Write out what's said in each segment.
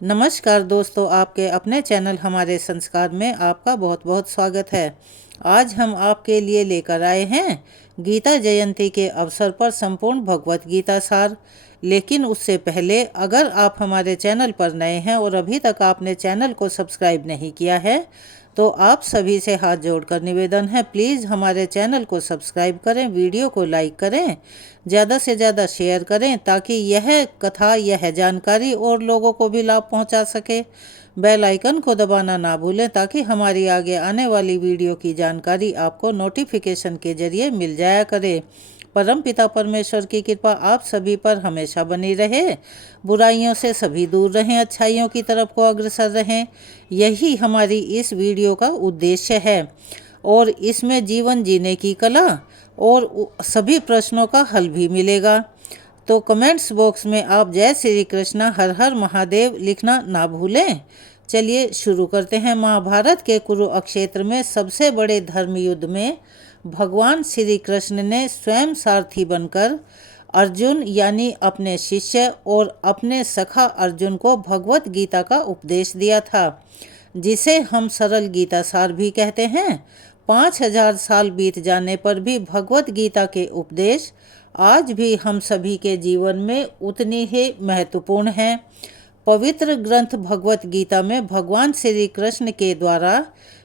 नमस्कार दोस्तों, आपके अपने चैनल हमारे संस्कार में आपका बहुत बहुत स्वागत है। आज हम आपके लिए लेकर आए हैं गीता जयंती के अवसर पर संपूर्ण भगवत गीता सार। लेकिन उससे पहले अगर आप हमारे चैनल पर नए हैं और अभी तक आपने चैनल को सब्सक्राइब नहीं किया है तो आप सभी से हाथ जोड़कर निवेदन है, प्लीज़ हमारे चैनल को सब्सक्राइब करें, वीडियो को लाइक करें, ज़्यादा से ज़्यादा शेयर करें ताकि यह कथा, यह जानकारी और लोगों को भी लाभ पहुंचा सके। बेल आइकन को दबाना ना भूलें ताकि हमारी आगे आने वाली वीडियो की जानकारी आपको नोटिफिकेशन के जरिए मिल जाया करे। परम पिता परमेश्वर की कृपा आप सभी पर हमेशा बनी रहे। बुराइयों से सभी दूर रहें, अच्छाइयों की तरफ को अग्रसर रहें। यही हमारी इस वीडियो का उद्देश्य है और इसमें जीवन जीने की कला और सभी प्रश्नों का हल भी मिलेगा। तो कमेंट्स बॉक्स में आप जय श्री कृष्णा, हर हर महादेव लिखना ना भूलें। चलिए शुरू करते हैं। महाभारत के कुरुक्षेत्र में सबसे बड़े धर्म युद्ध में भगवान श्री कृष्ण ने स्वयं सारथी बनकर अर्जुन यानी अपने शिष्य और अपने सखा अर्जुन को भगवत गीता का उपदेश दिया था, जिसे हम सरल गीता सार भी कहते हैं। 5000 साल बीत जाने पर भी भगवत गीता के उपदेश आज भी हम सभी के जीवन में उतनी ही महत्वपूर्ण हैं। पवित्र ग्रंथ भगवत गीता में भगवान श्री कृष्ण के द्वारा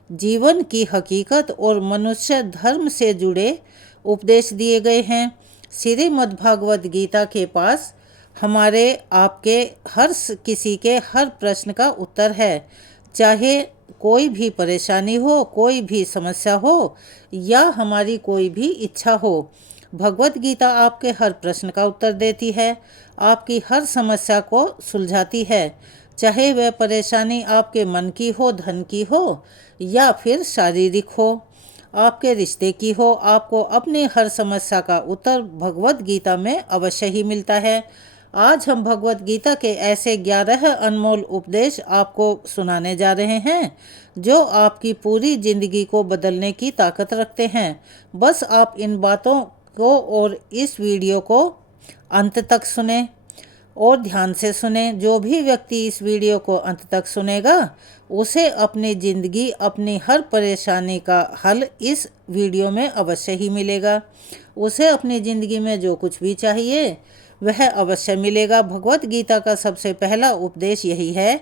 जीवन की हकीकत और मनुष्य धर्म से जुड़े उपदेश दिए गए हैं। श्रीमद्भागवत गीता के पास हमारे आपके हर किसी के हर प्रश्न का उत्तर है, चाहे कोई भी परेशानी हो, कोई भी समस्या हो या हमारी कोई भी इच्छा हो। भगवत गीता आपके हर प्रश्न का उत्तर देती है, आपकी हर समस्या को सुलझाती है, चाहे वह परेशानी आपके मन की हो, धन की हो या फिर शारीरिक हो, आपके रिश्ते की हो। आपको अपनी हर समस्या का उत्तर भगवत गीता में अवश्य ही मिलता है। आज हम भगवत गीता के ऐसे 11 अनमोल उपदेश आपको सुनाने जा रहे हैं जो आपकी पूरी जिंदगी को बदलने की ताकत रखते हैं। बस आप इन बातों को और इस वीडियो को अंत तक सुने और ध्यान से सुने। जो भी व्यक्ति इस वीडियो को अंत तक सुनेगा उसे अपनी ज़िंदगी, अपनी हर परेशानी का हल इस वीडियो में अवश्य ही मिलेगा। उसे अपनी ज़िंदगी में जो कुछ भी चाहिए वह अवश्य मिलेगा। भगवत गीता का सबसे पहला उपदेश यही है,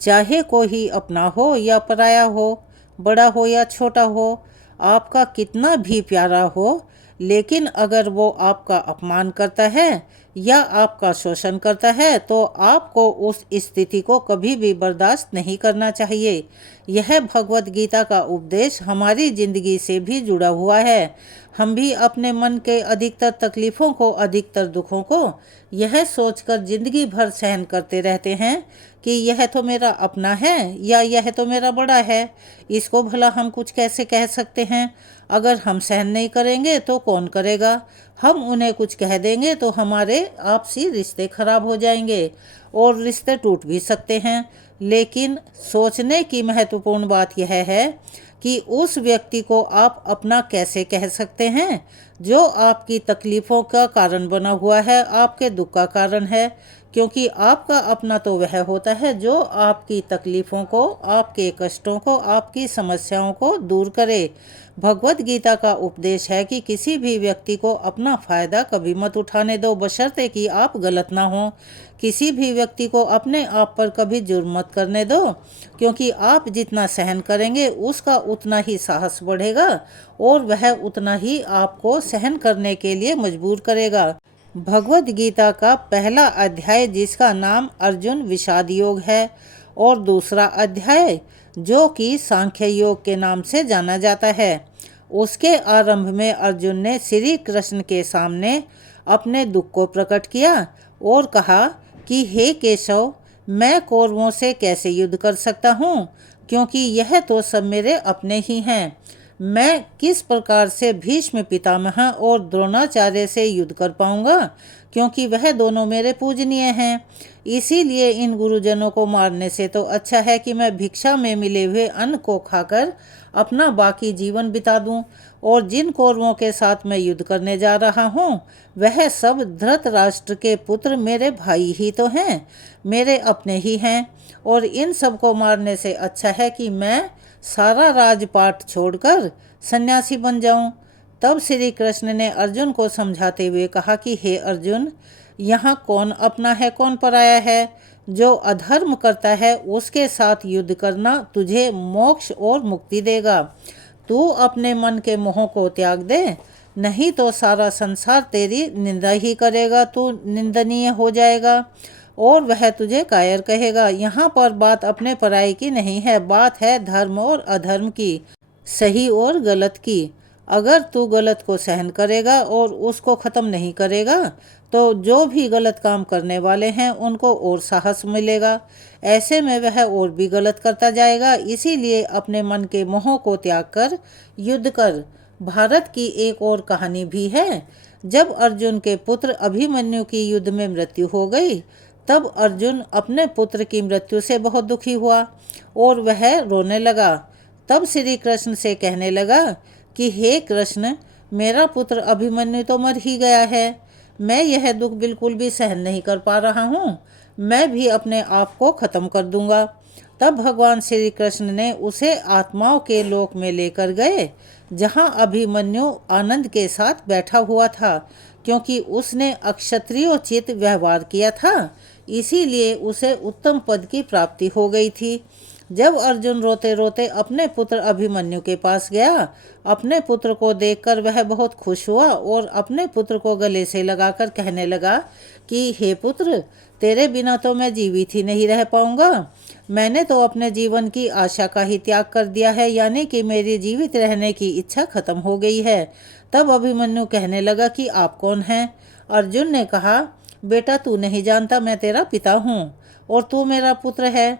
चाहे कोई अपना हो या पराया हो, बड़ा हो या छोटा हो, आपका कितना भी प्यारा हो, लेकिन अगर वो आपका अपमान करता है या आपका शोषण करता है तो आपको उस स्थिति को कभी भी बर्दाश्त नहीं करना चाहिए। यह भगवत गीता का उपदेश हमारी ज़िंदगी से भी जुड़ा हुआ है। हम भी अपने मन के अधिकतर तकलीफ़ों को, अधिकतर दुखों को यह सोचकर ज़िंदगी भर सहन करते रहते हैं कि यह तो मेरा अपना है या यह तो मेरा बड़ा है, इसको भला हम कुछ कैसे कह सकते हैं। अगर हम सहन नहीं करेंगे तो कौन करेगा। हम उन्हें कुछ कह देंगे तो हमारे आपसी रिश्ते खराब हो जाएंगे और रिश्ते टूट भी सकते हैं। लेकिन सोचने की महत्वपूर्ण बात यह है कि उस व्यक्ति को आप अपना कैसे कह सकते हैं जो आपकी तकलीफ़ों का कारण बना हुआ है, आपके दुख का कारण है। क्योंकि आपका अपना तो वह होता है जो आपकी तकलीफ़ों को, आपके कष्टों को, आपकी समस्याओं को दूर करे। भगवत गीता का उपदेश है कि किसी भी व्यक्ति को अपना फ़ायदा कभी मत उठाने दो, बशर्ते कि आप गलत ना हो। किसी भी व्यक्ति को अपने आप पर कभी जुर्म मत करने दो, क्योंकि आप जितना सहन करेंगे उसका उतना ही साहस बढ़ेगा और वह उतना ही आपको सहन करने के लिए मजबूर करेगा। भगवत गीता का पहला अध्याय, जिसका नाम अर्जुन विषाद योग है, और दूसरा अध्याय जो कि सांख्य योग के नाम से जाना जाता है, उसके आरंभ में अर्जुन ने श्री कृष्ण के सामने अपने दुख को प्रकट किया और कहा कि हे केशव, मैं कौरवों से कैसे युद्ध कर सकता हूँ, क्योंकि यह तो सब मेरे अपने ही हैं। मैं किस प्रकार से भीष्म पितामह और द्रोणाचार्य से युद्ध कर पाऊंगा, क्योंकि वह दोनों मेरे पूजनीय हैं। इसीलिए इन गुरुजनों को मारने से तो अच्छा है कि मैं भिक्षा में मिले हुए अन्न को खाकर अपना बाकी जीवन बिता दूं और जिन कौरवों के साथ मैं युद्ध करने जा रहा हूँ वह सब धृतराष्ट्र के पुत्र मेरे भाई ही तो हैं, मेरे अपने ही हैं, और इन सब को मारने से अच्छा है कि मैं सारा राजपाट छोड़कर सन्यासी बन जाऊं। तब श्री कृष्ण ने अर्जुन को समझाते हुए कहा कि हे अर्जुन, यहाँ कौन अपना है कौन पराया है। जो अधर्म करता है उसके साथ युद्ध करना तुझे मोक्ष और मुक्ति देगा। तू अपने मन के मोह को त्याग दे, नहीं तो सारा संसार तेरी निंदा ही करेगा, तू निंदनीय हो जाएगा और वह तुझे कायर कहेगा। यहाँ पर बात अपने पराये की नहीं है, बात है धर्म और अधर्म की, सही और गलत की। अगर तू गलत को सहन करेगा और उसको ख़त्म नहीं करेगा तो जो भी गलत काम करने वाले हैं उनको और साहस मिलेगा। ऐसे में वह और भी गलत करता जाएगा। इसीलिए अपने मन के मोह को त्याग कर युद्ध कर। भारत की एक और कहानी भी है। जब अर्जुन के पुत्र अभिमन्यु की युद्ध में मृत्यु हो गई तब अर्जुन अपने पुत्र की मृत्यु से बहुत दुखी हुआ और वह रोने लगा। तब श्री कृष्ण से कहने लगा कि हे कृष्ण, मेरा पुत्र अभिमन्यु तो मर ही गया है, मैं यह दुख बिल्कुल भी सहन नहीं कर पा रहा हूँ, मैं भी अपने आप को खत्म कर दूंगा। तब भगवान श्री कृष्ण ने उसे आत्माओं के लोक में लेकर गए जहाँ अभिमन्यु आनंद के साथ बैठा हुआ था। क्योंकि उसने अक्षत्रियोचित व्यवहार किया था इसीलिए उसे उत्तम पद की प्राप्ति हो गई थी। जब अर्जुन रोते रोते अपने पुत्र अभिमन्यु के पास गया, अपने पुत्र को देखकर वह बहुत खुश हुआ और अपने पुत्र को गले से लगाकर कहने लगा कि हे पुत्र, तेरे बिना तो मैं जीवित ही नहीं रह पाऊंगा। मैंने तो अपने जीवन की आशा का ही त्याग कर दिया है, यानी कि मेरी जीवित रहने की इच्छा खत्म हो गई है। तब अभिमन्यु कहने लगा कि आप कौन हैं? अर्जुन ने कहा, बेटा तू नहीं जानता, मैं तेरा पिता हूँ और तू मेरा पुत्र है।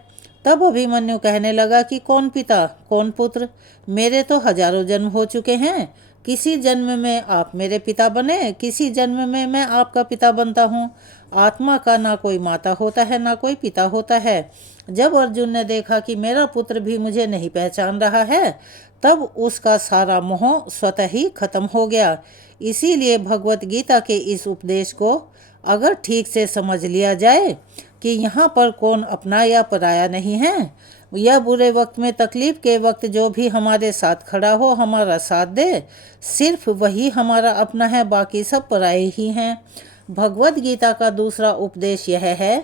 तब अभिमन्यु कहने लगा कि कौन पिता कौन पुत्र, मेरे तो हजारों जन्म हो चुके हैं। किसी जन्म में आप मेरे पिता बने, किसी जन्म में मैं आपका पिता बनता हूँ। आत्मा का ना कोई माता होता है ना कोई पिता होता है। जब अर्जुन ने देखा कि मेरा पुत्र भी मुझे नहीं पहचान रहा है तब उसका सारा मोह स्वतः ही खत्म हो गया। इसीलिए भगवत गीता के इस उपदेश को अगर ठीक से समझ लिया जाए कि यहाँ पर कौन अपना या पराया नहीं है, या बुरे वक्त में तकलीफ के वक्त जो भी हमारे साथ खड़ा हो, हमारा साथ दे, सिर्फ वही हमारा अपना है, बाकी सब पराए ही हैं। भगवत गीता का दूसरा उपदेश यह है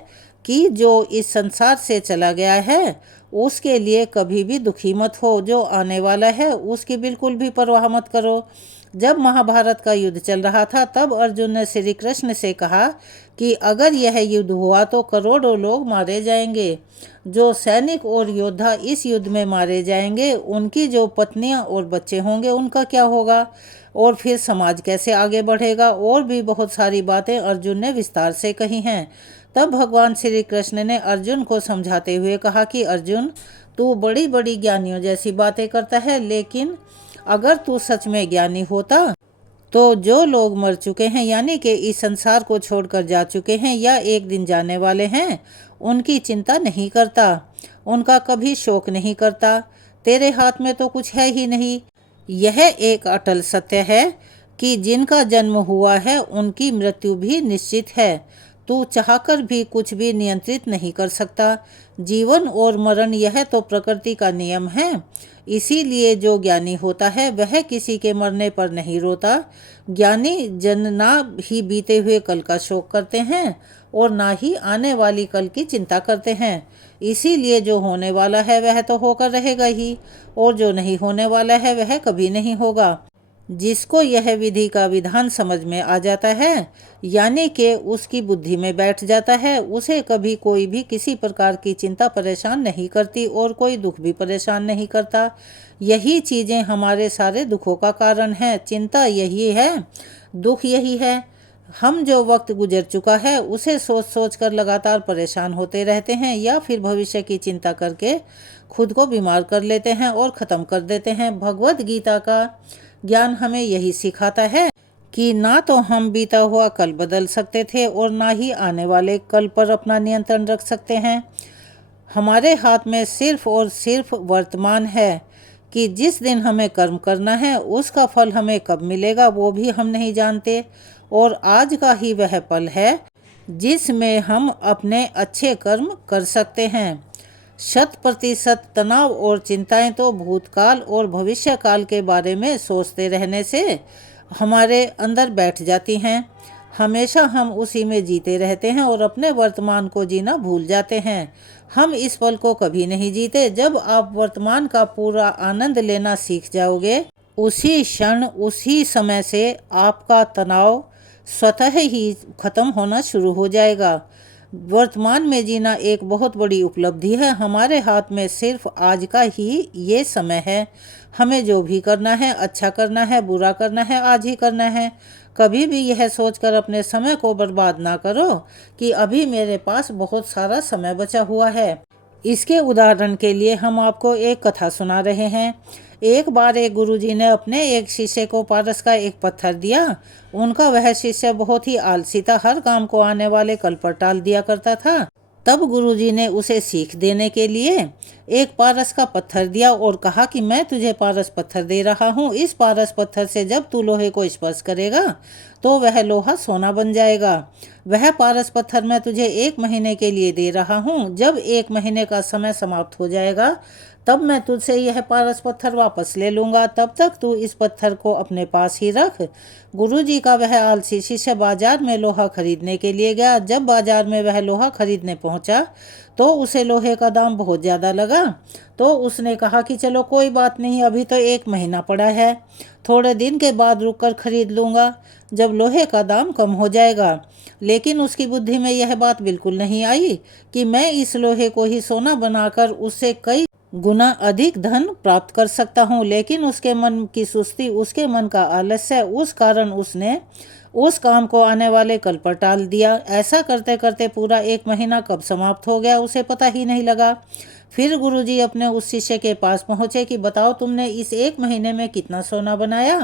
कि जो इस संसार से चला गया है उसके लिए कभी भी दुखी मत हो, जो आने वाला है उसकी बिल्कुल भी परवाह मत करो। जब महाभारत का युद्ध चल रहा था तब अर्जुन ने श्री कृष्ण से कहा कि अगर यह युद्ध हुआ तो करोड़ों लोग मारे जाएंगे। जो सैनिक और योद्धा इस युद्ध में मारे जाएंगे उनकी जो पत्नियां और बच्चे होंगे उनका क्या होगा, और फिर समाज कैसे आगे बढ़ेगा। और भी बहुत सारी बातें अर्जुन ने विस्तार से कही हैं। तब भगवान श्री कृष्ण ने अर्जुन को समझाते हुए कहा कि अर्जुन, तू बड़ी बड़ी ज्ञानियों जैसी बातें करता है, लेकिन अगर तू सच में ज्ञानी होता तो जो लोग मर चुके हैं यानी कि इस संसार को छोड़कर जा चुके हैं या एक दिन जाने वाले हैं उनकी चिंता नहीं करता, उनका कभी शोक नहीं करता। तेरे हाथ में तो कुछ है ही नहीं। यह एक अटल सत्य है कि जिनका जन्म हुआ है उनकी मृत्यु भी निश्चित है। तू चाहकर भी कुछ भी नियंत्रित नहीं कर सकता। जीवन और मरण यह तो प्रकृति का नियम है। इसीलिए जो ज्ञानी होता है वह किसी के मरने पर नहीं रोता। ज्ञानी जन ना ही बीते हुए कल का शोक करते हैं और ना ही आने वाली कल की चिंता करते हैं। इसीलिए जो होने वाला है वह तो होकर रहेगा ही, और जो नहीं होने वाला है वह कभी नहीं होगा। जिसको यह विधि का विधान समझ में आ जाता है यानी कि उसकी बुद्धि में बैठ जाता है, उसे कभी कोई भी किसी प्रकार की चिंता परेशान नहीं करती और कोई दुख भी परेशान नहीं करता। यही चीज़ें हमारे सारे दुखों का कारण है। चिंता यही है, दुख यही है। हम जो वक्त गुजर चुका है उसे सोच सोच कर लगातार परेशान होते रहते हैं या फिर भविष्य की चिंता करके खुद को बीमार कर लेते हैं और ख़त्म कर देते हैं। भगवत गीता का ज्ञान हमें यही सिखाता है कि ना तो हम बीता हुआ कल बदल सकते थे और ना ही आने वाले कल पर अपना नियंत्रण रख सकते हैं। हमारे हाथ में सिर्फ और सिर्फ वर्तमान है कि जिस दिन हमें कर्म करना है उसका फल हमें कब मिलेगा वो भी हम नहीं जानते, और आज का ही वह पल है जिसमें हम अपने अच्छे कर्म कर सकते हैं। 100% तनाव और चिंताएं तो भूतकाल और भविष्य काल के बारे में सोचते रहने से हमारे अंदर बैठ जाती हैं। हमेशा हम उसी में जीते रहते हैं और अपने वर्तमान को जीना भूल जाते हैं। हम इस पल को कभी नहीं जीते। जब आप वर्तमान का पूरा आनंद लेना सीख जाओगे, उसी क्षण उसी समय से आपका तनाव स्वतः ही खत्म होना शुरू हो जाएगा। वर्तमान में जीना एक बहुत बड़ी उपलब्धि है। हमारे हाथ में सिर्फ आज का ही ये समय है। हमें जो भी करना है, अच्छा करना है, बुरा करना है, आज ही करना है। कभी भी यह सोचकर अपने समय को बर्बाद ना करो कि अभी मेरे पास बहुत सारा समय बचा हुआ है। इसके उदाहरण के लिए हम आपको एक कथा सुना रहे हैं। एक बार एक गुरुजी ने अपने एक शिष्य को पारस का एक पत्थर दिया। उनका वह शिष्य बहुत ही आलसी था, हर काम को आने वाले कल पर टाल दिया करता था। तब गुरुजी ने उसे सीख देने के लिए एक पारस का पत्थर दिया और कहा कि मैं तुझे पारस पत्थर दे रहा हूँ। इस पारस पत्थर से जब तू लोहे को स्पर्श करेगा तो वह लोहा सोना बन जाएगा। वह पारस पत्थर मैं तुझे 1 महीने के लिए दे रहा हूँ। जब 1 महीने का समय समाप्त हो जाएगा तब मैं तुझसे यह पारस पत्थर वापस ले लूँगा। तब तक तू इस पत्थर को अपने पास ही रख। गुरुजी का वह आलसी शिष्य बाजार में लोहा खरीदने के लिए गया। जब बाजार में वह लोहा खरीदने पहुंचा तो उसे लोहे का दाम बहुत ज़्यादा लगा। तो उसने कहा कि चलो कोई बात नहीं, अभी तो 1 महीना पड़ा है, थोड़े दिन के बाद रुककर खरीद लूँगा जब लोहे का दाम कम हो जाएगा। लेकिन उसकी बुद्धि में यह बात बिल्कुल नहीं आई कि मैं इस लोहे को ही सोना बनाकर उससे कई गुना अधिक धन प्राप्त कर सकता हूँ। लेकिन उसके मन की सुस्ती, उसके मन का आलस्य, उस कारण उसने उस काम को आने वाले कल पर टाल दिया। ऐसा करते करते पूरा 1 महीना कब समाप्त हो गया उसे पता ही नहीं लगा। फिर गुरुजी अपने उस शिष्य के पास पहुँचे कि बताओ तुमने इस 1 महीने में कितना सोना बनाया।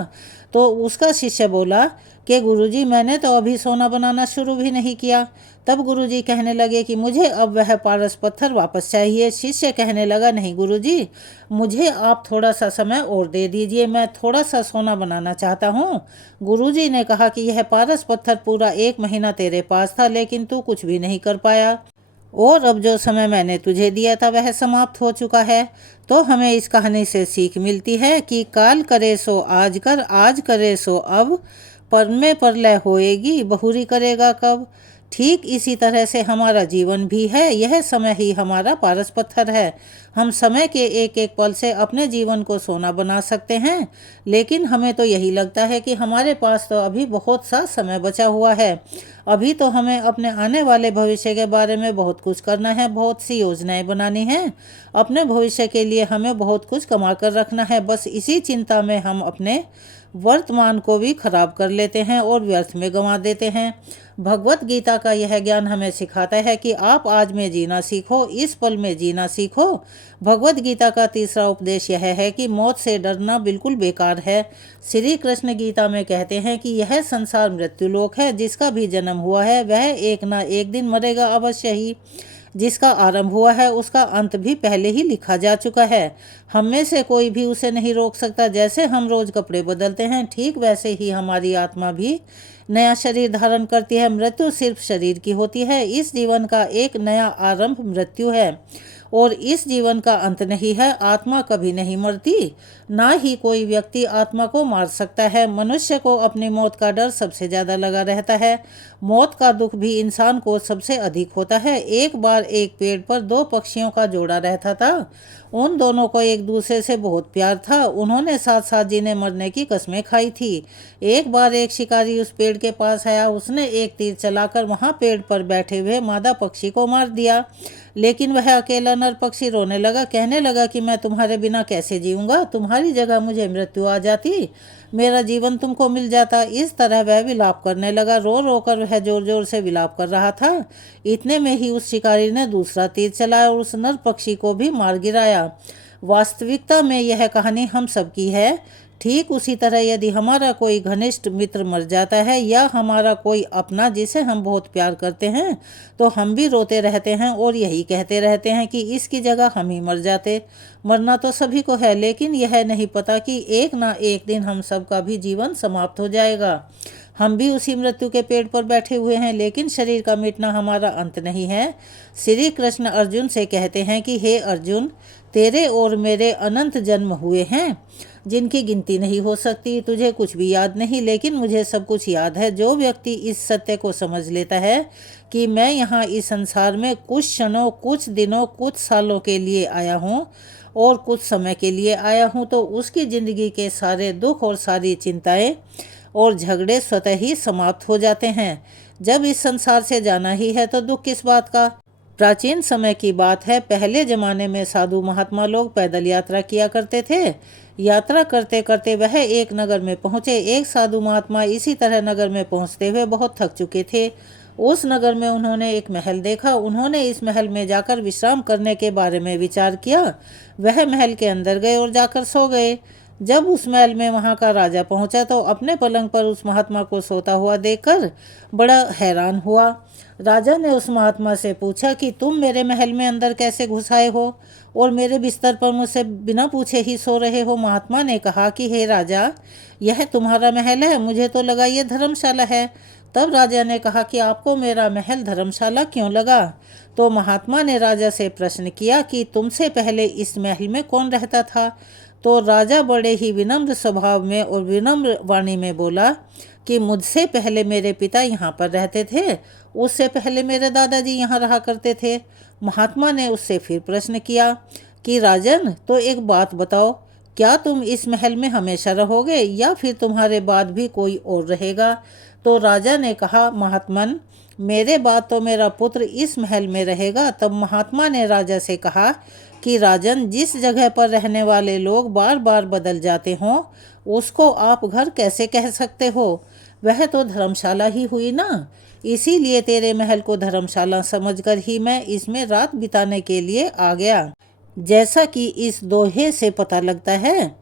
तो उसका शिष्य बोला कि गुरुजी मैंने तो अभी सोना बनाना शुरू भी नहीं किया। तब गुरुजी कहने लगे कि मुझे अब वह पारस पत्थर वापस चाहिए। शिष्य कहने लगा नहीं गुरुजी, मुझे आप थोड़ा सा समय और दे दीजिए, मैं थोड़ा सा सोना बनाना चाहता हूँ। गुरुजी ने कहा कि यह पारस पत्थर पूरा 1 महीना तेरे पास था लेकिन तू कुछ भी नहीं कर पाया, और अब जो समय मैंने तुझे दिया था वह समाप्त हो चुका है। तो हमें इस कहानी से सीख मिलती है कि काल करे सो आज कर, आज करे सो अब, पर में प्रलय होएगी बहुरी करेगा कब। ठीक इसी तरह से हमारा जीवन भी है। यह समय ही हमारा पारस पत्थर है। हम समय के एक एक पल से अपने जीवन को सोना बना सकते हैं, लेकिन हमें तो यही लगता है कि हमारे पास तो अभी बहुत सा समय बचा हुआ है। अभी तो हमें अपने आने वाले भविष्य के बारे में बहुत कुछ करना है, बहुत सी योजनाएं बनानी हैं। अपने भविष्य के लिए हमें बहुत कुछ कमा कर रखना है। बस इसी चिंता में हम अपने वर्तमान को भी खराब कर लेते हैं और व्यर्थ में गंवा देते हैं। भगवत गीता का यह ज्ञान हमें सिखाता है कि आप आज में जीना सीखो, इस पल में जीना सीखो। भगवत गीता का तीसरा उपदेश यह है कि मौत से डरना बिल्कुल बेकार है। श्री कृष्ण गीता में कहते हैं कि यह संसार मृत्युलोक है, जिसका भी जन्म हुआ है वह एक ना एक दिन मरेगा अवश्य ही। जिसका आरंभ हुआ है उसका अंत भी पहले ही लिखा जा चुका है। हम में से कोई भी उसे नहीं रोक सकता। जैसे हम रोज कपड़े बदलते हैं, ठीक वैसे ही हमारी आत्मा भी नया शरीर धारण करती है। मृत्यु सिर्फ शरीर की होती है। इस जीवन का एक नया आरंभ मृत्यु है और इस जीवन का अंत नहीं है। आत्मा कभी नहीं मरती, ना ही कोई व्यक्ति आत्मा को मार सकता है। मनुष्य को अपनी मौत का डर सबसे ज़्यादा लगा रहता है। मौत का दुख भी इंसान को सबसे अधिक होता है। एक बार एक पेड़ पर 2 पक्षियों का जोड़ा रहता था। उन दोनों को एक दूसरे से बहुत प्यार था। उन्होंने साथ साथ जीने मरने की कस्में खाई थी। एक बार एक शिकारी उस पेड़ के पास आया। उसने एक तीर चलाकर वहां पेड़ पर बैठे हुए मादा पक्षी को मार दिया। लेकिन वह अकेला नर पक्षी रोने लगा, कहने लगा कि मैं तुम्हारे बिना कैसे जीऊंगा। तुम्हारी जगह मुझे मृत्यु आ जाती, मेरा जीवन तुमको मिल जाता। इस तरह वह विलाप करने लगा। रो रो कर वह जोर जोर से विलाप कर रहा था। इतने में ही उस शिकारी ने दूसरा तीर चलाया और उस नर पक्षी को भी मार गिराया। वास्तविकता में यह कहानी हम सब की है ठीक उसी तरह यदि हमारा कोई घनिष्ठ मित्र मर जाता है या हमारा कोई अपना जिसे हम बहुत प्यार करते हैं, तो हम भी रोते रहते हैं और यही कहते रहते हैं कि इसकी जगह हम ही मर जाते। मरना तो सभी को है, लेकिन यह नहीं पता कि एक ना एक दिन हम सबका भी जीवन समाप्त हो जाएगा। हम भी उसी मृत्यु के पेड़ पर बैठे हुए हैं, लेकिन शरीर का मिटना हमारा अंत नहीं है। श्री कृष्ण अर्जुन से कहते हैं कि हे अर्जुन, तेरे और मेरे अनंत जन्म हुए हैं जिनकी गिनती नहीं हो सकती। तुझे कुछ भी याद नहीं, लेकिन मुझे सब कुछ याद है। जो व्यक्ति इस सत्य को समझ लेता है कि मैं यहाँ इस संसार में कुछ क्षणों, कुछ दिनों, कुछ सालों के लिए आया हूँ और कुछ समय के लिए आया हूँ, तो उसकी ज़िंदगी के सारे दुख और सारी चिंताएं और झगड़े स्वतः ही समाप्त हो जाते हैं। जब इस संसार से जाना ही है तो दुख किस बात का। प्राचीन समय की बात है, पहले जमाने में साधु महात्मा लोग पैदल यात्रा किया करते थे। यात्रा करते करते वह एक नगर में पहुँचे। एक साधु महात्मा इसी तरह नगर में पहुँचते हुए बहुत थक चुके थे। उस नगर में उन्होंने एक महल देखा। उन्होंने इस महल में जाकर विश्राम करने के बारे में विचार किया। वह महल के अंदर गए और जाकर सो गए। जब उस महल में वहाँ का राजा पहुँचा तो अपने पलंग पर उस महात्मा को सोता हुआ देखकर बड़ा हैरान हुआ। राजा ने उस महात्मा से पूछा कि तुम मेरे महल में अंदर कैसे घुस आए हो और मेरे बिस्तर पर मुझसे बिना पूछे ही सो रहे हो। महात्मा ने कहा कि हे राजा, यह तुम्हारा महल है, मुझे तो लगा यह धर्मशाला है। तब राजा ने कहा कि आपको मेरा महल धर्मशाला क्यों लगा। तो महात्मा ने राजा से प्रश्न किया कि तुमसे पहले इस महल में कौन रहता था। तो राजा बड़े ही विनम्र स्वभाव में और विनम्र वाणी में बोला कि मुझसे पहले मेरे पिता यहाँ पर रहते थे, उससे पहले मेरे दादाजी यहाँ रहा करते थे। महात्मा ने उससे फिर प्रश्न किया कि राजन, तो एक बात बताओ, क्या तुम इस महल में हमेशा रहोगे या फिर तुम्हारे बाद भी कोई और रहेगा। तो राजा ने कहा, महात्मन, मेरे बाद तो मेरा पुत्र इस महल में रहेगा। तब महात्मा ने राजा से कहा कि राजन, जिस जगह पर रहने वाले लोग बार बार बदल जाते हों, उसको आप घर कैसे कह सकते हो। वह तो धर्मशाला ही हुई ना। इसीलिए तेरे महल को धर्मशाला समझकर ही मैं इसमें रात बिताने के लिए आ गया। जैसा कि इस दोहे से पता लगता है,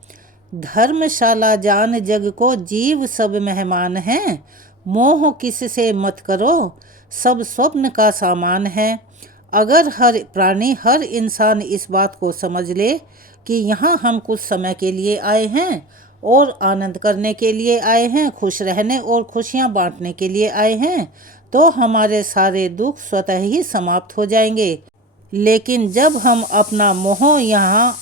धर्मशाला जान जग को जीव सब मेहमान हैं, मोह किससे मत करो सब स्वप्न का सामान है। अगर हर प्राणी, हर इंसान इस बात को समझ ले कि यहाँ हम कुछ समय के लिए आए हैं और आनंद करने के लिए आए हैं, खुश रहने और खुशियाँ बांटने के लिए आए हैं, तो हमारे सारे दुख स्वतः ही समाप्त हो जाएंगे। लेकिन जब हम अपना मोह यहाँ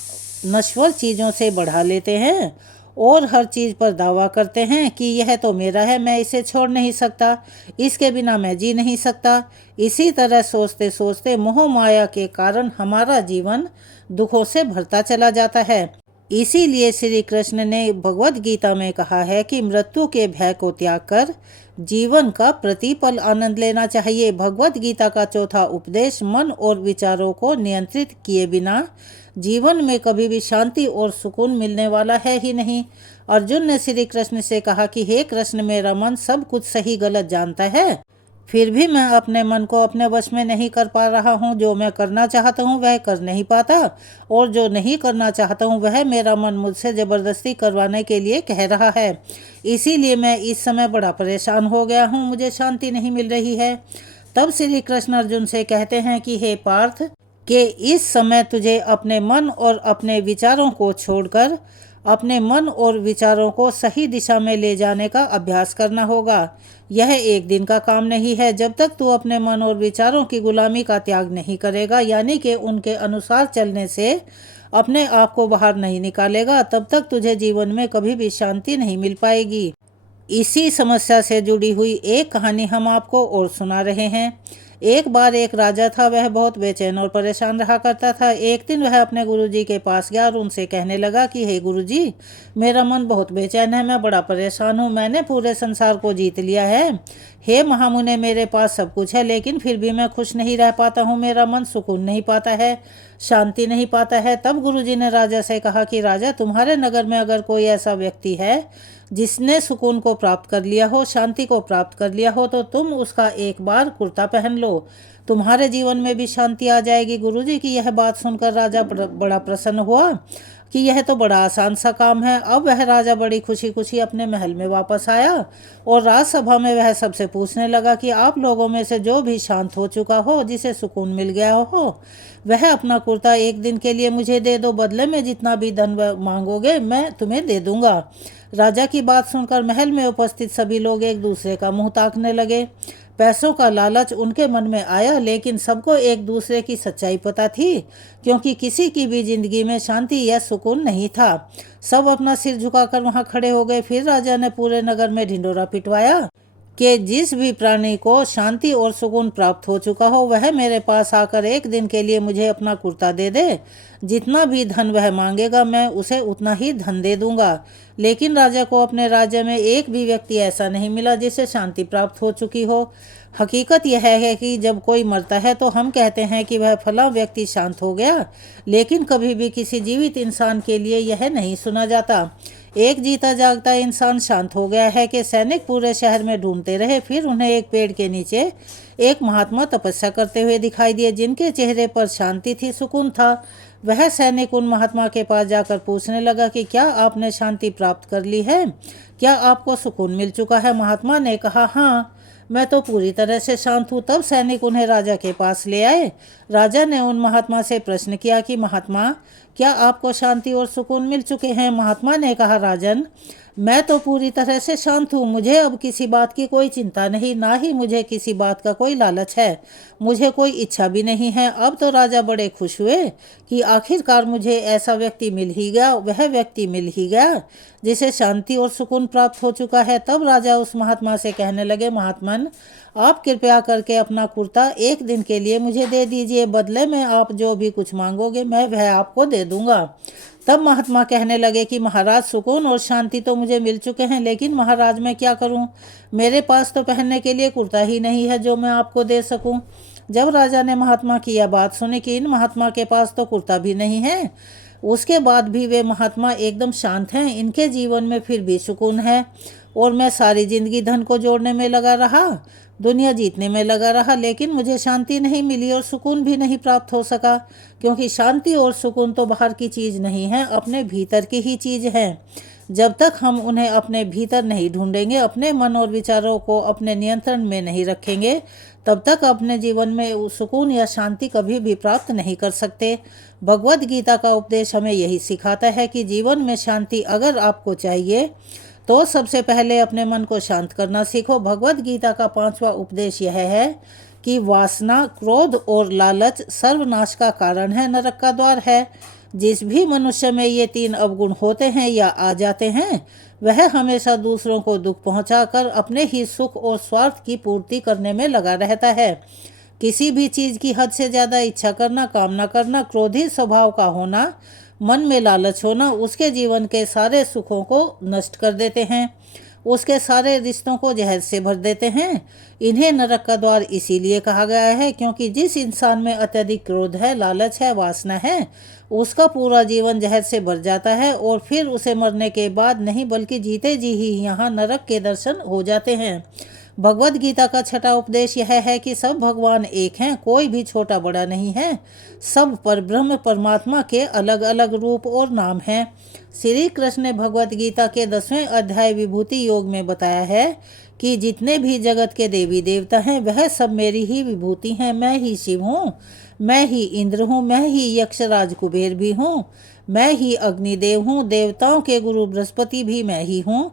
नश्वर चीज़ों से बढ़ा लेते हैं और हर चीज़ पर दावा करते हैं कि यह तो मेरा है, मैं इसे छोड़ नहीं सकता, इसके बिना मैं जी नहीं सकता, इसी तरह सोचते सोचते मोह माया के कारण हमारा जीवन दुखों से भरता चला जाता है। इसीलिए श्री कृष्ण ने भगवद गीता में कहा है कि मृत्यु के भय को त्याग कर जीवन का प्रतिपल आनंद लेना चाहिए। भगवद गीता का चौथा उपदेश मन और विचारों को नियंत्रित किए बिना जीवन में कभी भी शांति और सुकून मिलने वाला है ही नहीं। अर्जुन ने श्री कृष्ण से कहा कि हे कृष्ण, मेरा मन सब कुछ सही गलत जानता है, फिर भी मैं अपने मन को अपने वश में नहीं कर पा रहा हूँ। जो मैं करना चाहता हूँ वह कर नहीं पाता और जो नहीं करना चाहता हूँ वह मेरा मन मुझसे ज़बरदस्ती करवाने के लिए कह रहा है। इसीलिए मैं इस समय बड़ा परेशान हो गया हूँ, मुझे शांति नहीं मिल रही है। तब श्री कृष्ण अर्जुन से कहते हैं कि हे पार्थ, कि इस समय तुझे अपने मन और अपने विचारों को छोड़कर अपने मन और विचारों को सही दिशा में ले जाने का अभ्यास करना होगा। यह एक दिन का काम नहीं है। जब तक तू अपने मन और विचारों की गुलामी का त्याग नहीं करेगा, यानी कि उनके अनुसार चलने से अपने आप को बाहर नहीं निकालेगा, तब तक तुझे जीवन में कभी भी शांति नहीं मिल पाएगी। इसी समस्या से जुड़ी हुई एक कहानी हम आपको और सुना रहे हैं। एक बार एक राजा था, वह बहुत बेचैन और परेशान रहा करता था। एक दिन वह अपने गुरुजी के पास गया और उनसे कहने लगा कि हे गुरुजी, मेरा मन बहुत बेचैन है, मैं बड़ा परेशान हूँ, मैंने पूरे संसार को जीत लिया है। हे महामुने, मेरे पास सब कुछ है, लेकिन फिर भी मैं खुश नहीं रह पाता हूँ, मेरा मन सुकून नहीं पाता है, शांति नहीं पाता है। तब गुरुजी ने राजा से कहा कि राजा, तुम्हारे नगर में अगर कोई ऐसा व्यक्ति है जिसने सुकून को प्राप्त कर लिया हो, शांति को प्राप्त कर लिया हो, तो तुम उसका एक बार कुर्ता पहन लो। तुम्हारे जीवन में भी शांति आ जाएगी। गुरुजी की यह बात सुनकर राजा बड़ा प्रसन्न हुआ कि यह तो बड़ा आसान सा काम है। अब वह राजा बड़ी खुशी खुशी अपने महल में वापस आया और राजसभा में वह सबसे पूछने लगा कि आप लोगों में से जो भी शांत हो चुका हो, जिसे सुकून मिल गया हो, वह अपना कुर्ता एक दिन के लिए मुझे दे दो। बदले में जितना भी धन मांगोगे मैं तुम्हें दे दूंगा। राजा की बात सुनकर महल में उपस्थित सभी लोग एक दूसरे का मुंह ताकने लगे। पैसों का लालच उनके मन में आया, लेकिन सबको एक दूसरे की सच्चाई पता थी, क्योंकि किसी की भी जिंदगी में शांति या सुकून नहीं था। सब अपना सिर झुकाकर वहां खड़े हो गए। फिर राजा ने पूरे नगर में ढिंढोरा पिटवाया कि जिस भी प्राणी को शांति और सुकून प्राप्त हो चुका हो, वह मेरे पास आकर एक दिन के लिए मुझे अपना कुर्ता दे दे। जितना भी धन वह मांगेगा मैं उसे उतना ही धन दे दूंगा। लेकिन राजा को अपने राज्य में एक भी व्यक्ति ऐसा नहीं मिला जिसे शांति प्राप्त हो चुकी हो। हकीकत यह है कि जब कोई मरता है तो हम कहते हैं कि वह फला व्यक्ति शांत हो गया, लेकिन कभी भी किसी जीवित इंसान के लिए यह नहीं सुना जाता। एक जीता जागता इंसान शांत हो गया है कि सैनिक पूरे शहर में ढूंढते रहे। फिर उन्हें एक पेड़ के नीचे एक महात्मा तपस्या करते हुए दिखाई दिए, जिनके चेहरे पर शांति थी, सुकून था। वह सैनिक उन महात्मा के पास जाकर पूछने लगा कि क्या आपने शांति प्राप्त कर ली है? क्या आपको सुकून मिल चुका है? महात्मा ने कहा, हाँ, मैं तो पूरी तरह से शांत हूँ। तब सैनिक उन्हें राजा के पास ले आए। राजा ने उन महात्मा से प्रश्न किया कि महात्मा, क्या आपको शांति और सुकून मिल चुके हैं? महात्मा ने कहा, राजन, मैं तो पूरी तरह से शांत हूँ। मुझे अब किसी बात की कोई चिंता नहीं, ना ही मुझे किसी बात का कोई लालच है। मुझे कोई इच्छा भी नहीं है। अब तो राजा बड़े खुश हुए कि आखिरकार मुझे ऐसा व्यक्ति मिल ही गया, वह व्यक्ति मिल ही गया जिसे शांति और सुकून प्राप्त हो चुका है। तब राजा उस महात्मा से कहने लगे, महात्मन, आप कृपया करके अपना कुर्ता एक दिन के लिए मुझे दे दीजिए। बदले में आप जो भी कुछ मांगोगे मैं वह आपको दे दूंगा। तब महात्मा कहने लगे कि महाराज, सुकून और शांति तो मुझे मिल चुके हैं, लेकिन महाराज मैं क्या करूं? मेरे पास तो पहनने के लिए कुर्ता ही नहीं है जो मैं आपको दे सकूं। जब राजा ने महात्मा की यह बात सुनी कि इन महात्मा के पास तो कुर्ता भी नहीं है, उसके बाद भी वे महात्मा एकदम शांत हैं, इनके जीवन में फिर भी सुकून है, और मैं सारी जिंदगी धन को जोड़ने में लगा रहा, दुनिया जीतने में लगा रहा, लेकिन मुझे शांति नहीं मिली और सुकून भी नहीं प्राप्त हो सका, क्योंकि शांति और सुकून तो बाहर की चीज़ नहीं है, अपने भीतर की ही चीज़ है। जब तक हम उन्हें अपने भीतर नहीं ढूंढेंगे, अपने मन और विचारों को अपने नियंत्रण में नहीं रखेंगे, तब तक अपने जीवन में सुकून या शांति कभी भी प्राप्त नहीं कर सकते। भगवद गीता का उपदेश हमें यही सिखाता है कि जीवन में शांति अगर आपको चाहिए तो सबसे पहले अपने मन को शांत करना सीखो। भगवद गीता का 5वां उपदेश यह है कि वासना, क्रोध और लालच सर्वनाश का कारण है, नरक का द्वार है। जिस भी मनुष्य में ये 3 अवगुण होते हैं या आ जाते हैं, वह हमेशा दूसरों को दुख पहुंचाकर अपने ही सुख और स्वार्थ की पूर्ति करने में लगा रहता है। किसी भी चीज़ की हद से ज़्यादा इच्छा करना, कामना करना, क्रोधी स्वभाव का होना, मन में लालच होना उसके जीवन के सारे सुखों को नष्ट कर देते हैं, उसके सारे रिश्तों को जहर से भर देते हैं। इन्हें नरक का द्वार इसीलिए कहा गया है क्योंकि जिस इंसान में अत्यधिक क्रोध है, लालच है, वासना है, उसका पूरा जीवन जहर से भर जाता है और फिर उसे मरने के बाद नहीं बल्कि जीते जी ही यहाँ नरक के दर्शन हो जाते हैं। भगवद गीता का 6वां उपदेश यह है कि सब भगवान एक हैं, कोई भी छोटा बड़ा नहीं है। सब पर ब्रह्म परमात्मा के अलग अलग रूप और नाम हैं। श्री कृष्ण ने भगवद गीता के 10वें अध्याय विभूति योग में बताया है कि जितने भी जगत के देवी देवता हैं वह सब मेरी ही विभूति हैं। मैं ही शिव हूँ, मैं ही इंद्र हूँ, मैं ही यक्षराज कुबेर भी हूँ, मैं ही अग्निदेव हूँ, देवताओं के गुरु बृहस्पति भी मैं ही हूँ,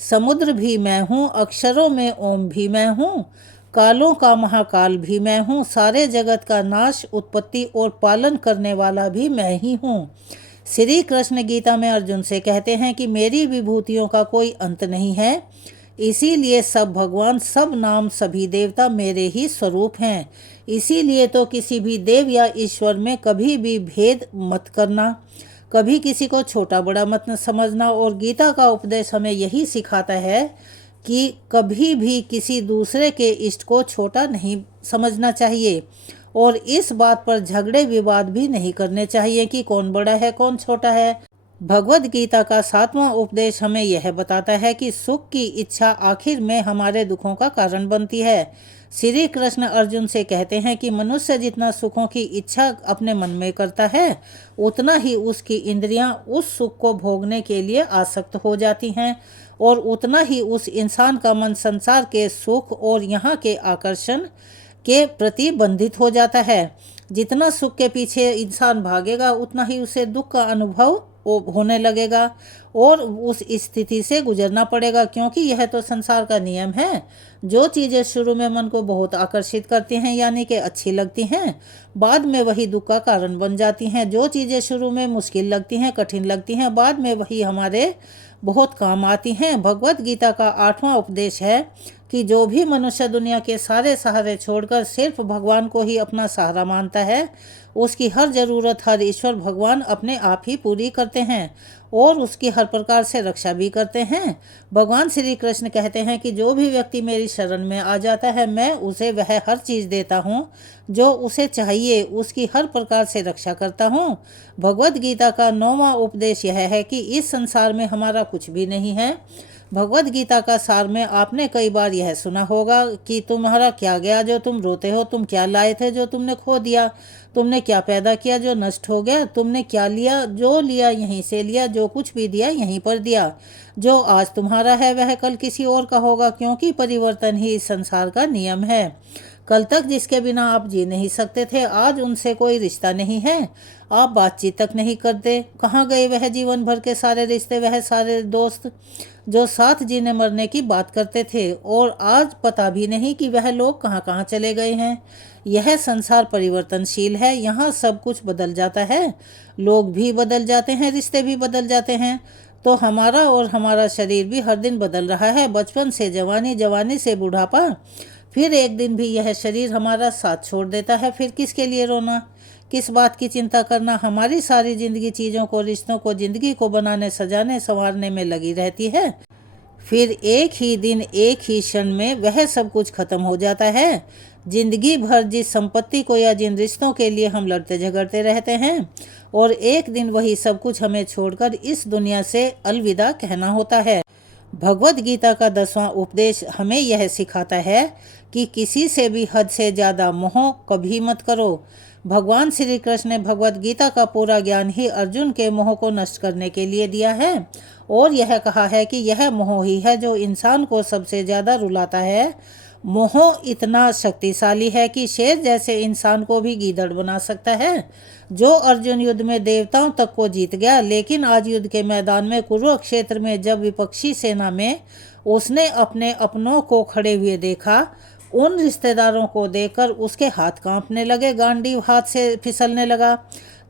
समुद्र भी मैं हूँ, अक्षरों में ओम भी मैं हूँ, कालों का महाकाल भी मैं हूँ, सारे जगत का नाश, उत्पत्ति और पालन करने वाला भी मैं ही हूँ। श्री कृष्ण गीता में अर्जुन से कहते हैं कि मेरी विभूतियों का कोई अंत नहीं है, इसीलिए सब भगवान, सब नाम, सभी देवता मेरे ही स्वरूप हैं। इसीलिए तो किसी भी देव या ईश्वर में कभी भी भेद मत करना, कभी किसी को छोटा बड़ा मत समझना। और गीता का उपदेश हमें यही सिखाता है कि कभी भी किसी दूसरे के इष्ट को छोटा नहीं समझना चाहिए और इस बात पर झगड़े विवाद भी नहीं करने चाहिए कि कौन बड़ा है कौन छोटा है। भगवद गीता का 7वां उपदेश हमें यह बताता है कि सुख की इच्छा आखिर में हमारे दुखों का कारण बनती है। श्री कृष्ण अर्जुन से कहते हैं कि मनुष्य जितना सुखों की इच्छा अपने मन में करता है, उतना ही उसकी इंद्रियां उस सुख को भोगने के लिए आसक्त हो जाती हैं और उतना ही उस इंसान का मन संसार के सुख और यहाँ के आकर्षण के प्रति बंधित हो जाता है। जितना सुख के पीछे इंसान भागेगा, उतना ही उसे दुख का अनुभव होने लगेगा और उस स्थिति से गुजरना पड़ेगा, क्योंकि यह तो संसार का नियम है। जो चीज़ें शुरू में मन को बहुत आकर्षित करती हैं, यानी कि अच्छी लगती हैं, बाद में वही दुख का कारण बन जाती हैं। जो चीज़ें शुरू में मुश्किल लगती हैं, कठिन लगती हैं, बाद में वही हमारे बहुत काम आती हैं। भगवत गीता का 8वां उपदेश है कि जो भी मनुष्य दुनिया के सारे सहारे छोड़कर सिर्फ भगवान को ही अपना सहारा मानता है, उसकी हर ज़रूरत हर ईश्वर भगवान अपने आप ही पूरी करते हैं और उसकी हर प्रकार से रक्षा भी करते हैं। भगवान श्री कृष्ण कहते हैं कि जो भी व्यक्ति मेरी शरण में आ जाता है, मैं उसे वह हर चीज़ देता हूँ जो उसे चाहिए, उसकी हर प्रकार से रक्षा करता हूँ। भगवत गीता का 9वां उपदेश यह है कि इस संसार में हमारा कुछ भी नहीं है। भगवत गीता का सार में आपने कई बार यह सुना होगा कि तुम्हारा क्या गया जो तुम रोते हो, तुम क्या लाए थे जो तुमने खो दिया, तुमने क्या पैदा किया जो नष्ट हो गया, तुमने क्या लिया, जो लिया यहीं से लिया, जो कुछ भी दिया यहीं पर दिया। जो आज तुम्हारा है वह कल किसी और का होगा, क्योंकि परिवर्तन ही इस संसार का नियम है। कल तक जिसके बिना आप जी नहीं सकते थे, आज उनसे कोई रिश्ता नहीं है, आप बातचीत तक नहीं करते। कहाँ गए वह जीवन भर के सारे रिश्ते, वह सारे दोस्त जो साथ जीने मरने की बात करते थे, और आज पता भी नहीं कि वह लोग कहाँ कहाँ चले गए हैं। यह संसार परिवर्तनशील है, यहाँ सब कुछ बदल जाता है, लोग भी बदल जाते हैं, रिश्ते भी बदल जाते हैं। तो हमारा और हमारा शरीर भी हर दिन बदल रहा है, बचपन से जवानी, जवानी से बुढ़ापा, फिर एक दिन भी यह शरीर हमारा साथ छोड़ देता है। फिर किसके लिए रोना, किस बात की चिंता करना। हमारी सारी जिंदगी चीज़ों को, रिश्तों को, जिंदगी को बनाने, सजाने, संवारने में लगी रहती है। फिर एक ही दिन, एक ही क्षण में वह सब कुछ खत्म हो जाता है। जिंदगी भर जिस संपत्ति को या जिन रिश्तों के लिए हम लड़ते झगड़ते रहते हैं, और एक दिन वही सब कुछ हमें छोड़कर इस दुनिया से अलविदा कहना होता है। भगवत गीता का 10वां उपदेश हमें यह सिखाता है कि किसी से भी हद से ज़्यादा मोह कभी मत करो। भगवान श्री कृष्ण ने भगवत गीता का पूरा ज्ञान ही अर्जुन के मोह को नष्ट करने के लिए दिया है, और यह कहा है कि यह मोह ही है जो इंसान को सबसे ज़्यादा रुलाता है। मोह इतना शक्तिशाली है कि शेर जैसे इंसान को भी गीदड़ बना सकता है। जो अर्जुन युद्ध में देवताओं तक को जीत गया, लेकिन आज युद्ध के मैदान में कुरुक्षेत्र में जब विपक्षी सेना में उसने अपने अपनों को खड़े हुए देखा, उन रिश्तेदारों को देखकर उसके हाथ कांपने लगे, गांडीव हाथ से फिसलने लगा।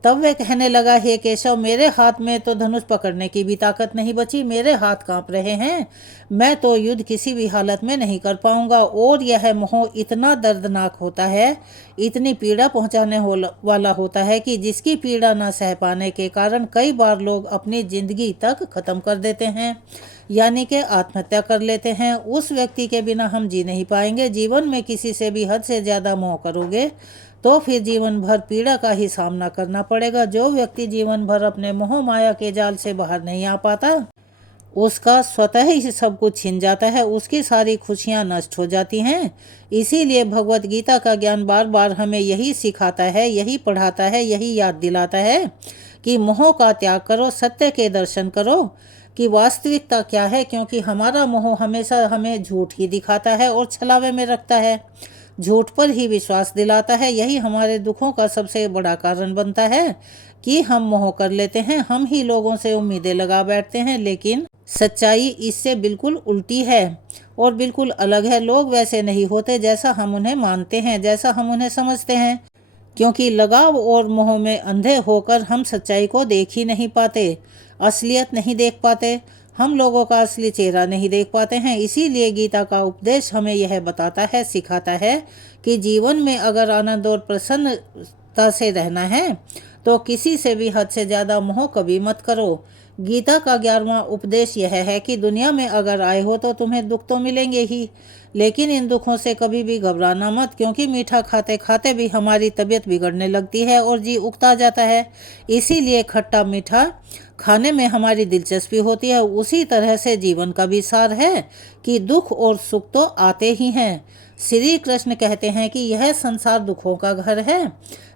तब वह कहने लगा, हे केशव, मेरे हाथ में तो धनुष पकड़ने की भी ताकत नहीं बची, मेरे हाथ कांप रहे हैं, मैं तो युद्ध किसी भी हालत में नहीं कर पाऊंगा। और यह मोह इतना दर्दनाक होता है, इतनी पीड़ा पहुंचाने वाला होता है कि जिसकी पीड़ा न सह पाने के कारण कई बार लोग अपनी जिंदगी तक खत्म कर देते हैं, यानी कि आत्महत्या कर लेते हैं। उस व्यक्ति के बिना हम जी नहीं पाएंगे। जीवन में किसी से भी हद से ज़्यादा मोह करोगे तो फिर जीवन भर पीड़ा का ही सामना करना पड़ेगा। जो व्यक्ति जीवन भर अपने मोह माया के जाल से बाहर नहीं आ पाता, उसका स्वतः ही सब कुछ छिन जाता है, उसकी सारी खुशियां नष्ट हो जाती हैं। इसीलिए भगवत गीता का ज्ञान बार बार हमें यही सिखाता है, यही पढ़ाता है, यही याद दिलाता है कि मोह का त्याग करो, सत्य के दर्शन करो कि वास्तविकता क्या है, क्योंकि हमारा मोह हमेशा हमें झूठ ही दिखाता है और छलावे में रखता है, झूठ पर ही विश्वास दिलाता है। यही हमारे दुखों का सबसे बड़ा कारण बनता है कि हम मोह कर लेते हैं, हम ही लोगों से उम्मीदें लगा बैठते हैं, लेकिन सच्चाई इससे बिल्कुल उल्टी है और बिल्कुल अलग है। लोग वैसे नहीं होते जैसा हम उन्हें मानते हैं, जैसा हम उन्हें समझते हैं, क्योंकि लगाव और मोह में अंधे होकर हम सच्चाई को देख ही नहीं पाते, असलियत नहीं देख पाते, हम लोगों का असली चेहरा नहीं देख पाते हैं। इसीलिए गीता का उपदेश हमें यह बताता है, सिखाता है कि जीवन में अगर आनंद और प्रसन्नता से रहना है तो किसी से भी हद से ज़्यादा मोह कभी मत करो। गीता का 11वां उपदेश यह है कि दुनिया में अगर आए हो तो तुम्हें दुख तो मिलेंगे ही, लेकिन इन दुखों से कभी भी घबराना मत, क्योंकि मीठा खाते खाते भी हमारी तबीयत बिगड़ने लगती है और जी उकता जाता है। इसीलिए खट्टा मीठा खाने में हमारी दिलचस्पी होती है। उसी तरह से जीवन का भी सार है कि दुख और सुख तो आते ही हैं। श्री कृष्ण कहते हैं कि यह संसार दुखों का घर है।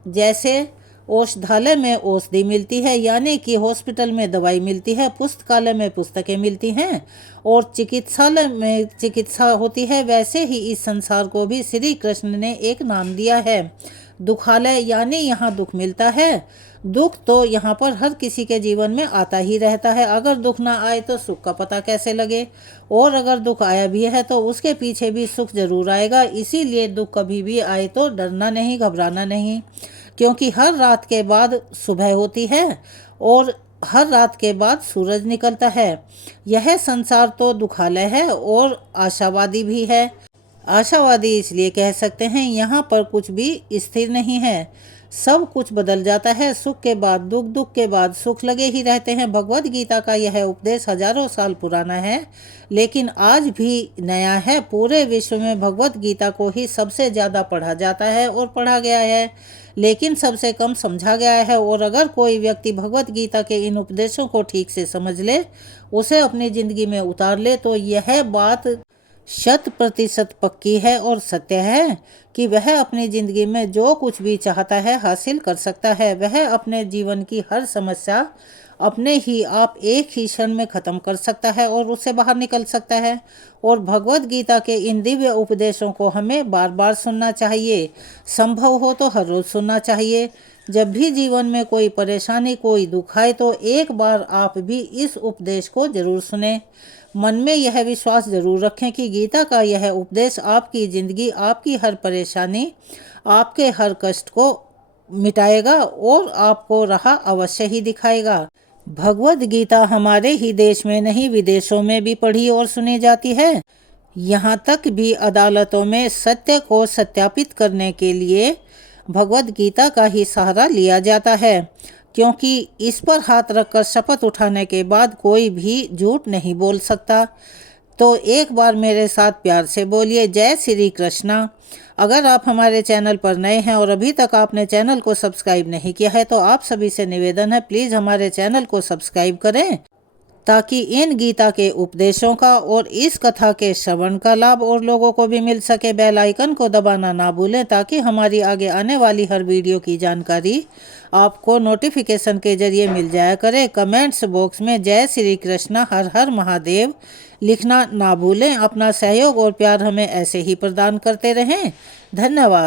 जैसे औषधालय में औषधि मिलती है, यानी कि हॉस्पिटल में दवाई मिलती है, पुस्तकालय में पुस्तकें मिलती हैं और चिकित्सालय में चिकित्सा होती है, वैसे ही इस संसार को भी श्री कृष्ण ने एक नाम दिया है, दुखालय, यानी यहाँ दुख मिलता है। दुख तो यहाँ पर हर किसी के जीवन में आता ही रहता है। अगर दुख ना आए तो सुख का पता कैसे लगे, और अगर दुख आया भी है तो उसके पीछे भी सुख जरूर आएगा। इसीलिए दुख कभी भी आए तो डरना नहीं, घबराना नहीं, क्योंकि हर रात के बाद सुबह होती है और हर रात के बाद सूरज निकलता है। यह संसार तो दुखालय है और आशावादी भी है। आशावादी इसलिए कह सकते हैं यहाँ पर कुछ भी स्थिर नहीं है, सब कुछ बदल जाता है। सुख के बाद दुख, दुख के बाद सुख लगे ही रहते हैं। भगवत गीता का यह उपदेश हजारों साल पुराना है, लेकिन आज भी नया है। पूरे विश्व में भगवत गीता को ही सबसे ज़्यादा पढ़ा जाता है और पढ़ा गया है, लेकिन सबसे कम समझा गया है। और अगर कोई व्यक्ति भगवत गीता के इन उपदेशों को ठीक से समझ ले, उसे अपनी ज़िंदगी में उतार ले, तो यह बात 100% पक्की है और सत्य है कि वह अपनी ज़िंदगी में जो कुछ भी चाहता है हासिल कर सकता है। वह अपने जीवन की हर समस्या अपने ही आप एक ही क्षण में ख़त्म कर सकता है और उससे बाहर निकल सकता है। और भगवत गीता के इन दिव्य उपदेशों को हमें बार बार सुनना चाहिए, संभव हो तो हर रोज़ सुनना चाहिए। जब भी जीवन में कोई परेशानी, कोई दुख आए तो एक बार आप भी इस उपदेश को जरूर सुने। मन में यह विश्वास जरूर रखें कि गीता का यह उपदेश आपकी ज़िंदगी, आपकी हर परेशानी, आपके हर कष्ट को मिटाएगा और आपको राह अवश्य ही दिखाएगा। भगवत गीता हमारे ही देश में नहीं, विदेशों में भी पढ़ी और सुनी जाती है। यहाँ तक भी अदालतों में सत्य को सत्यापित करने के लिए भगवत गीता का ही सहारा लिया जाता है, क्योंकि इस पर हाथ रखकर शपथ उठाने के बाद कोई भी झूठ नहीं बोल सकता। तो एक बार मेरे साथ प्यार से बोलिए, जय श्री कृष्णा। अगर आप हमारे चैनल पर नए हैं और अभी तक आपने चैनल को सब्सक्राइब नहीं किया है, तो आप सभी से निवेदन है, प्लीज़ हमारे चैनल को सब्सक्राइब करें, ताकि इन गीता के उपदेशों का और इस कथा के श्रवण का लाभ और लोगों को भी मिल सके। बेल आइकन को दबाना ना भूलें, ताकि हमारी आगे आने वाली हर वीडियो की जानकारी आपको नोटिफिकेशन के जरिए मिल जाया करे। कमेंट्स बॉक्स में जय श्री कृष्णा, हर हर महादेव लिखना ना भूलें। अपना सहयोग और प्यार हमें ऐसे ही प्रदान करते रहें। धन्यवाद।